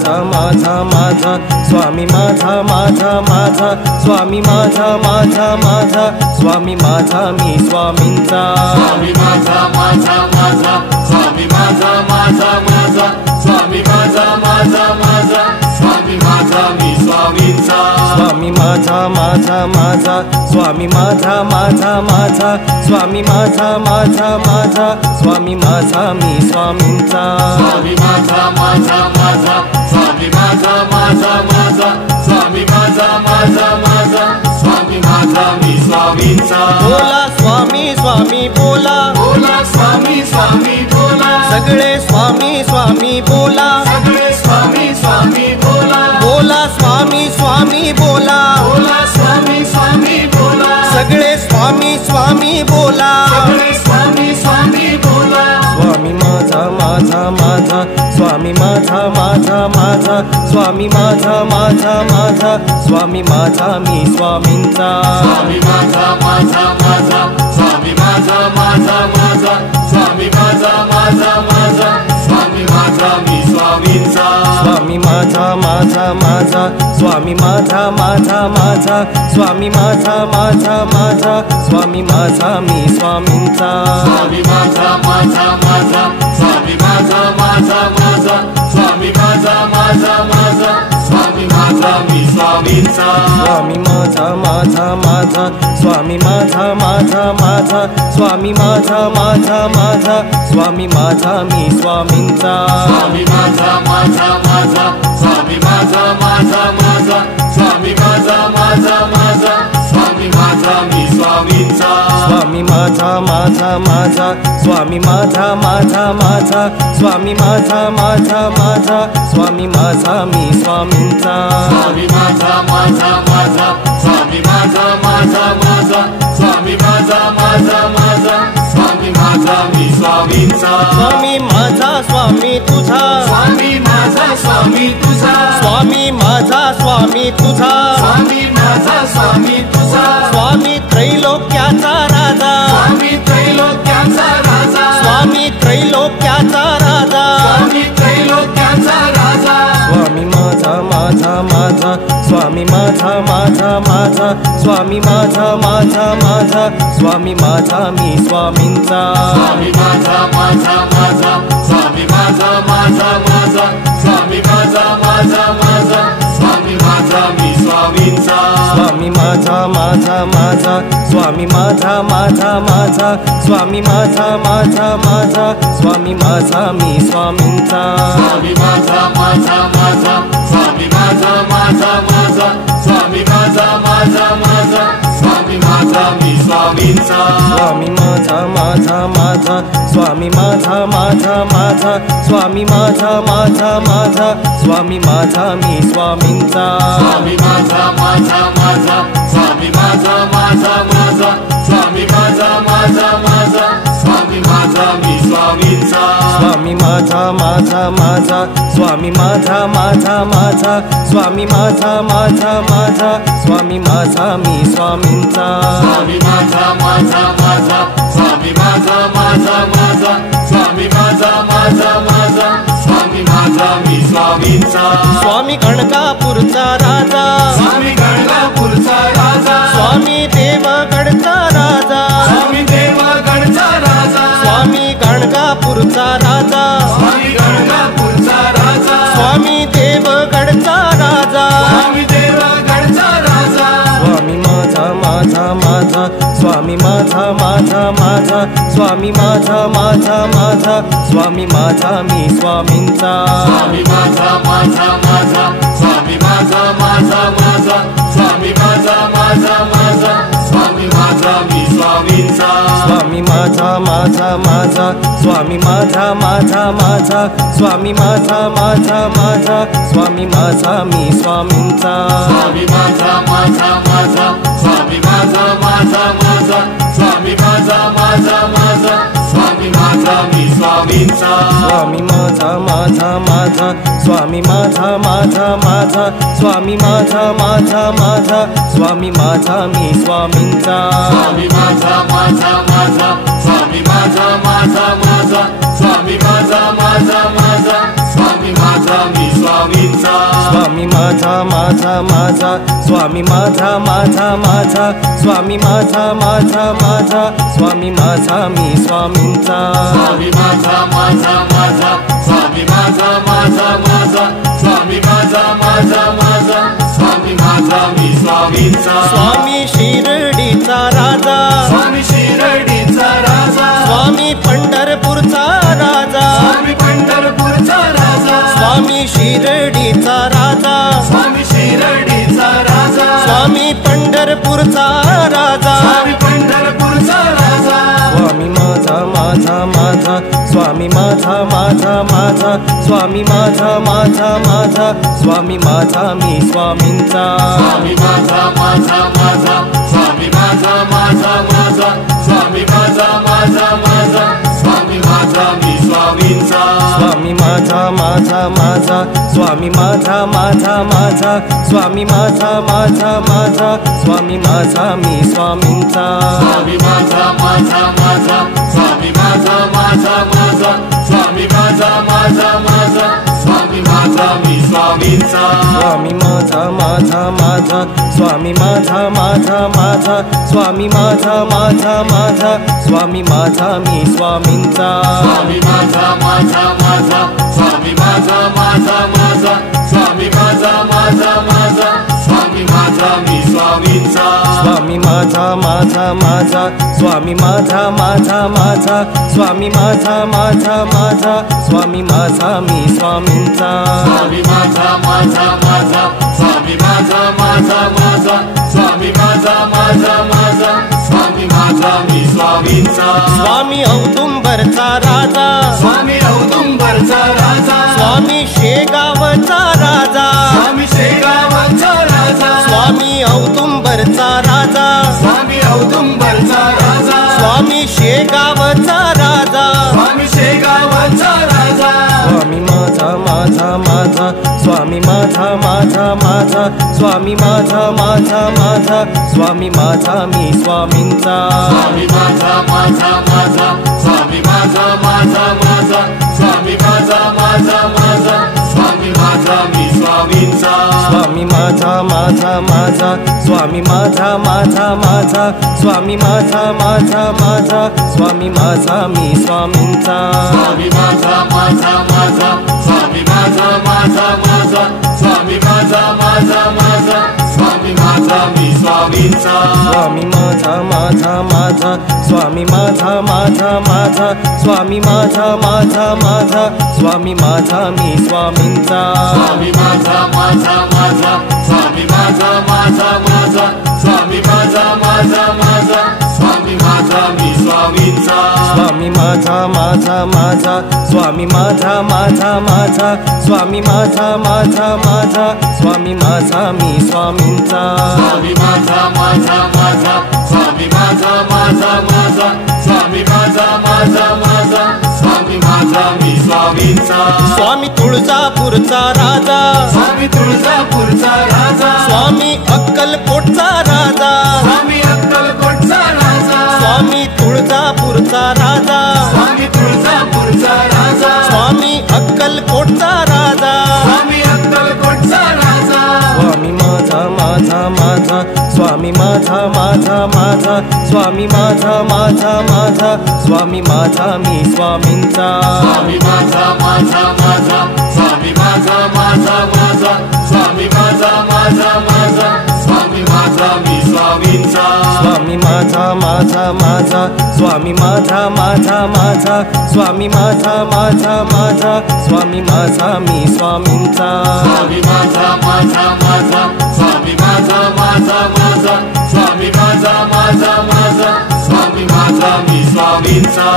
माझा माझा माझा स्वामी माझा माझा माझा स्वामी माझा माझा माझा स्वामी माझा मी स्वामींचा स्वामी माझा माझा माझा स्वामी माझा माझा माझा स्वामी माझा माझा माझा स्वामी माझा मी स्वामींचा स्वामी माझा माझा माझा स्वामी माझा माझा माझा स्वामी माझा माझा माझा स्वामी माझा मी स्वामींचा स्वामी माझा माझा माझा स्वामी माझा माझा माझा स्वामी माझा माझा माझा स्वामी माझा मी स्वामींचा बोला स्वामी स्वामी बोला बोला स्वामी स्वामी बोला सगळे स्वामी स्वामी बोला सगळे स्वामी स्वामी बोला बोला स्वामी स्वामी बोला बोला स्वामी स्वामी बोला सगळे स्वामी स्वामी बोला सगळे स्वामी स्वामी बोला स्वामी माझा माझा माझा स्वामी माझा माझा माझा स्वामी माझा माझा माझा स्वामी माझा मी स्वामींचा स्वामी माझा माझा माझा स्वामी माझा माझा माझा स्वामी माझा माझा माझा स्वामी माझा मी स्वामींचा स्वामी माझा माझा माझा स्वामी माझा माझा माझा स्वामी माझा माझा माझा स्वामी माझा मी स्वामींचा स्वामी माझा माझा माझा स्वामी माझा माझा माझा स्वामी माझा माझा माझा स्वामी माझा मी स्वामींचा स्वामी माझा माझा माझा स्वामी माझा माझा माझा स्वामी माझा माझा माझा स्वामी माझा मी स्वामींचा स्वामी माझा माझा माझा स्वामी माझा माझा माझा स्वामी माझा माझा माझा स्वामी माझा मी स्वामींचा स्वामी माझा माझा माझा स्वामी माझा माझा माझा स्वामी माझा माझा माझा स्वामी माझा मी स्वामींचा स्वामी माझा माझा माझा स्वामी माझा माझा माझा स्वामी माझा माझा माझा स्वामी माझा मी स्वामींचा स्वामी माझा स्वामी तुझा स्वामी माझा स्वामी तुझा स्वामी माझा स्वामी तुझा स्वामी माझा स्वामी तुझा स्वामी त्रैलोक्याचा राजा स्वामी त्रैलोक्याचा राजा स्वामी त्रैलोक्याचा राजा स्वामी त्रैलोक्याचा राजा स्वामी माझा माझा माझा स्वामी माझा माझा माझा स्वामी माझा माझा माझा स्वामी माझा मी स्वामींचा स्वामी माझा माझा माझा स्वामी माझा माझा माझा स्वामी माझा माझा माझा स्वामी माझा मी स्वामींचा स्वामी माझा माझा माझा स्वामी माझा माझा माझा स्वामी माझा माझा माझा स्वामी माझा मी स्वामींचा स्वामी माझा माझा माझा स्वामी माझा माझा माझा स्वामी माझा माझा माझा स्वामी माझा मी स्वामींचा स्वामी माझा माझा माझा स्वामी माझा माझा माझा स्वामी माझा माझा माझा स्वामी माझा मी स्वामींचा स्वामी माझा माझा माझा स्वामी माझा माझा माझा स्वामी माझा माझा माझा स्वामी माझा मी स्वामींचा स्वामी माझा माझा माझा स्वामी माझा माझा माझा स्वामी माझा माझा माझा स्वामी माझा मी स्वामींचा स्वामी माझा माझा माझा स्वामी माझा माझा माझा स्वामी माझा माझा माझा स्वामी माझा मी स्वामींचा स्वामी गणगापूरचा राजा स्वामी गणगापूरचा राजा स्वामी देवगडचा राजा स्वामी देवगडचा राजा स्वामी गणगापूरचा राजा स्वामी गणगापूरचा राजा स्वामी देवगडचा राजा स्वामी देवगडचा राजा स्वामी माझा माझा माझा स्वामी माझा माझा माझा स्वामी माझा माझा माझा स्वामी माझा मी स्वामींचा स्वामी माझा माझा माझा स्वामी माझा माझा माझा स्वामी माझा माझा माझा स्वामी माझा मी स्वामींचा स्वामी माझा माझा माझा स्वामी माझा माझा माझा स्वामी माझा माझा माझा स्वामी माझा मी स्वामींचा स्वामी माझा माझा माझा स्वामी माझा माझा माझा स्वामी माझा माझा माझा स्वामी माझा मी स्वामींचा स्वामी माझा माझा माझा स्वामी माझा माझा माझा स्वामी माझा माझा माझा स्वामी माझा मी स्वामींचा स्वामी माझा माझा माझा स्वामी माझा माझा माझा स्वामी माझा माझा माझा स्वामी स्वामी माझा मी स्वामींचा स्वामी माझा माझा माझा स्वामी माझा माझा माझा स्वामी माझा माझा माझा स्वामी माझा मी स्वामींचा स्वामी माझा माझा माझा स्वामी माझा माझा माझा स्वामी माझा माझा माझा स्वामी माझा मी स्वामींचा स्वामी शिर्डीचा राजा स्वामी शिर्डीचा राजा स्वामी पंढरपूरचा राजा स्वामी पंढरपूरचा राजा स्वामी शिर्डीचा राजा स्वामी शिर्डीचा राजा स्वामी पंढरपूरचा राजा स्वामी पंढरपूरचा राजा स्वामी माझा माझा माझा स्वामी माझा माझा माझा स्वामी माझा माझा माझा स्वामी माझा मी स्वामींचा स्वामी माझा माझा माझा स्वामी माझा माझा माझा स्वामी माझा माझा माझा स्वामी माझा मी स्वामींचा स्वामी माझा माझा माझा स्वामी माझा माझा माझा स्वामी माझा माझा माझा स्वामी माझा मी स्वामींचा स्वामी माझा माझा माझा स्वामी माझा माझा माझा स्वामी माझा माझा माझा स्वामी माझा मी स्वामींचा स्वामी माझा माझा माझा स्वामी माझा माझा माझा स्वामी माझा माझा माझा स्वामी माझा मी स्वामींचा स्वामी माझा माझा माझा स्वामी माझा माझा माझा स्वामी माझा माझा माझा स्वामी माझा मी स्वामींचा स्वामी माझा माझा माझा स्वामी माझा माझा माझा स्वामी माझा माझा माझा स्वामी माझा मी स्वामींचा स्वामी माझा माझा माझा स्वामी माझा माझा माझा स्वामी माझा माझा माझा स्वामी माझा मी स्वामींचा स्वामी औदुंबरचा राजा स्वामी औदुंबरचा राजा स्वामी शेगावचा राजा स्वामी शेगावचा राजा स्वामी औदुंबरचा राजा स्वामी औदुंबरचा राजा स्वामी शेगावचा राजा स्वामी शेगावचा राजा स्वामी माझा माझा माझा स्वामी माझा माझा माझा स्वामी माझा माझा माझा स्वामी माझा मी स्वामींचा स्वामी माझा माझा माझा स्वामी माझा माझा माझा स्वामी माझा माझा माझा स्वामी माझा मी स्वामींचा स्वामी माझा माझा माझा स्वामी माझा माझा माझा स्वामी माझा माझा माझा स्वामी माझा मी स्वामींचा स्वामी माझा माझा माझा स्वामी माझा माझा माझा स्वामी माझा माझा माझा स्वामी माझा मी स्वामींचा स्वामी माझा माझा माझा स्वामी माझा माझा माझा स्वामी माझा माझा माझा स्वामी माझा मी स्वामींचा स्वामी माझा माझा माझा स्वामी माझा माझा माझा स्वामी माझा माझा माझा स्वामी माझा मी स्वामींचा स्वामी माझा माझा माझा स्वामी माझा माझा माझा स्वामी माझा माझा माझा स्वामी माझा मी स्वामींचा स्वामी माझा माझा माझा स्वामी माझा माझा माझा स्वामी माझा माझा माझा स्वामी माझा मी स्वामींचा स्वामी तुळजापूरचा राजा स्वामी तुळजापूरचा राजा स्वामी अक्कलकोटचा राजा स्वामी अक्कलकोटचा राजा स्वामी तुळजापूरचा राजा स्वामी तुळजापूरचा राजा स्वामी अक्कलकोटचा राजा स्वामी अक्कलकोटचा राजा स्वामी माझा माझा माझा स्वामी माझा माझा माझा स्वामी माझा माझा माझा स्वामी माझा मी स्वामींचा स्वामी माझा माझा माझा स्वामी माझा माझा माझा स्वामी माझा माझा माझा स्वामी माझा मी स्वामींचा स्वामी माझा माझा माझा स्वामी माझा माझा माझा स्वामी माझा माझा माझा स्वामी माझा मी स्वामींचा स्वामी माझा माझा माझा स्वामी माझा माझा माझा स्वामी माझा माझा माझा स्वामी माझा मी स्वामींचा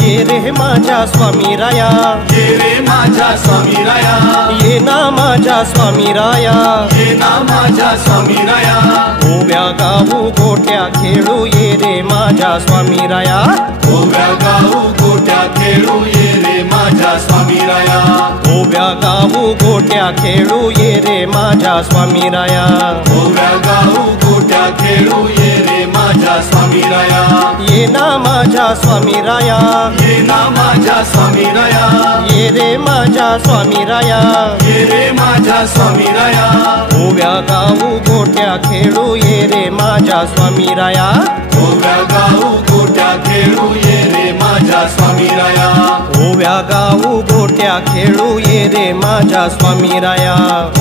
ये रे माझ्या स्वामी राया ये रे माझ्या स्वामी राया ये ना माझ्या स्वामी राया, ये ना माझ्या स्वामी राया, ओव्या गाऊ गोट्या खेळू ये रे माझ्या स्वामी राया, ओव्या गाऊ गोट्या खेळू ये रे माझ्या स्वामी राया, ओव्या गाऊ गोट्या खेळू ये रे माझ्या स्वामी राया, ओव्या गाऊ गोट्या खेळू ये रे माझ्या स्वामी राया, ये ना माझ्या स्वामी राया, ये ना माझ्या स्वामी राया, ये रे माझ्या स्वामी राया, ये रे माझ्या स्वामी राया, ओव्या गाऊ गोट्या खेळू ये रे माझ्या स्वामी राया, ओव्या गाऊ गोट्या खेळू ये रे माझ्या स्वामी राया, ओव्या गाऊ गोट्या खेळू ये रे माझ्या स्वामी राया,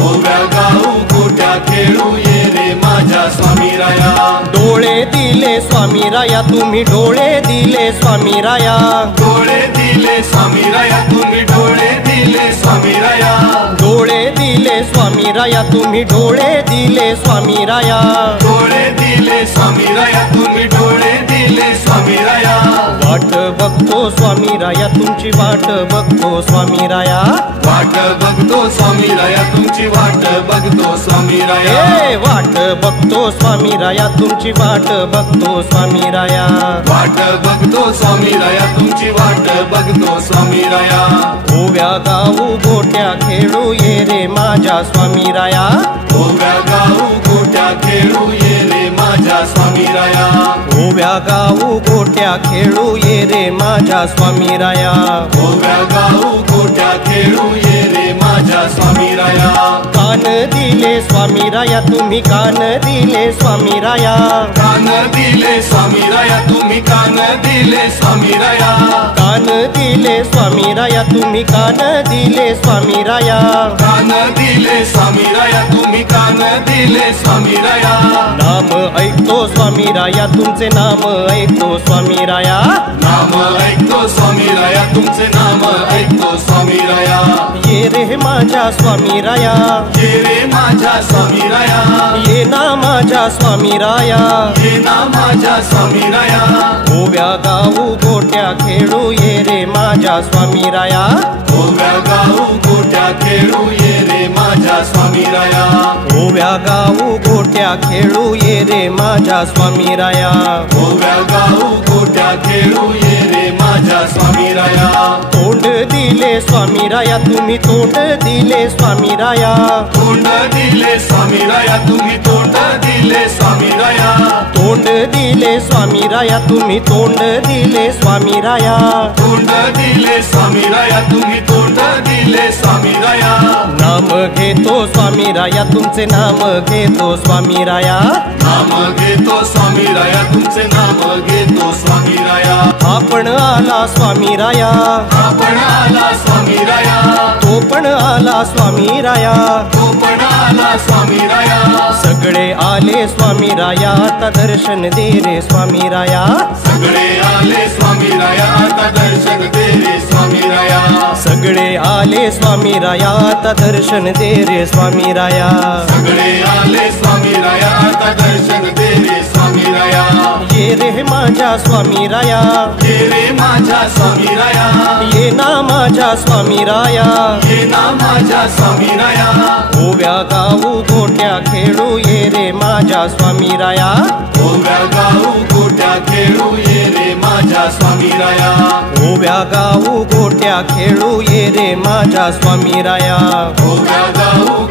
ओव्या गाऊ गोट्या खेळू ये रे माझ्या स्वामी राया, डोळे दिले स्वामी राया तुम्ही, डोळे दिले स्वामी राया, डोळे दिले स्वामी राया, तुम्ही डोळे दिले स्वामी राया, डोळे दिले स्वामी राया तुम्ही, डोळे दिले स्वामी राया, डोळे दिले स्वामी राया, तुम्ही डोळे दिले स्वामी राया, वाट बघतो स्वामी राया तुमची, वाट बघतो स्वामी राया, वाट बघतो स्वामी राया, तुमची वाट बघतो स्वामी राया, ए वाट बघतो स्वामी राया तुमची, वाट बघतो स्वामी राया, वाट बघतो स्वामी राया, तुमची वाट बघतो स्वामी राया, ओव्या गाऊ गोट्या खेळू ये रे माझ्या स्वामी राया, ओव्या गाऊ गोट्या खेळू ये रे माझ्या स्वामी राया, ओव्या गाऊ गोट्या खेळू ये रे माझ्या स्वामी राया, ओव्या गाऊ गोट्या खेळू ये रे माझ्या स्वामी राया, कान दिले स्वामी राया तुम्ही, कान दिले स्वामी राया, कान दिले स्वामी राया, तुम्ही कान दिले स्वामी राया, कान दिले स्वामी राया तुम्ही, कान दिले स्वामी राया, कान दिले स्वामी राया, तुम्ही कान दिले स्वामी राया, नाम ऐकतो स्वामी राया तुमचे, नाम ऐकतो स्वामी राया, नाम ऐकतो स्वामी राया, तुमचे नाम ऐकतो स्वामी राया, ये रे माझ्या स्वामी राया, ये रे माझ्या स्वामी राया, ये ना माझ्या स्वामी राया, ये ना माझ्या स्वामी राया, ओव्या गाऊ गोट्या खेळू ये रे माझ्या स्वामी राया, ओव्या गाऊ गोट्या खेळू ये रे माझ्या स्वामी राया, ओव्या गाऊ गोट्या खेळू ये रे माझ्या स्वामी राया, ओव्या गाऊ गोट्या खेळू ये रे माझ्या स्वामी राया, तोंड दिले स्वामी राया तुम्ही, तोंड दिले स्वामी राया, तोंड दिले स्वामी राया, तुम्ही तोंड दिले स्वामी राया, तोंड दिले स्वामी राया तुम्ही, तोंड दिले स्वामी राया, तोंड दिले स्वामी राया, तुम्ही तोंड दिले स्वामी राया, नाम घेतो स्वामी राया तुमचे, नाम घेतो स्वामी राया, नाम घेतो स्वामी राया, तुमचे नाम घेतो स्वामी राया, आपण आला स्वामी राया, आपण आला स्वामी राया, तो पण आला स्वामी राया, तो पण आला स्वामी राया, सगळे आले स्वामी राया, आता दर्शन दे रे स्वामी राया, सगळे आले स्वामी राया, आता दर्शन दे रे स्वामी राया, सगळे आले स्वामी राया, आता दर्शन दे रे स्वामी राया, सगळे आले स्वामी राया, आता दर्शन दे रे स्वामी राया, ये रे माझ्या स्वामी राया, ये रे माझ्या स्वामी राया, ये ना माझ्या स्वामी राया, ये ना माझ्या स्वामी राया, ओव्या गाऊ गोट्या खेळू ये रे माझ्या स्वामी राया, ओव्या गाऊ गोट्या खेळू ये रे माझ्या स्वामी राया, ओव्या गाऊ गोट्या खेळू ये रे माझ्या स्वामी राया, ओव्या गाऊ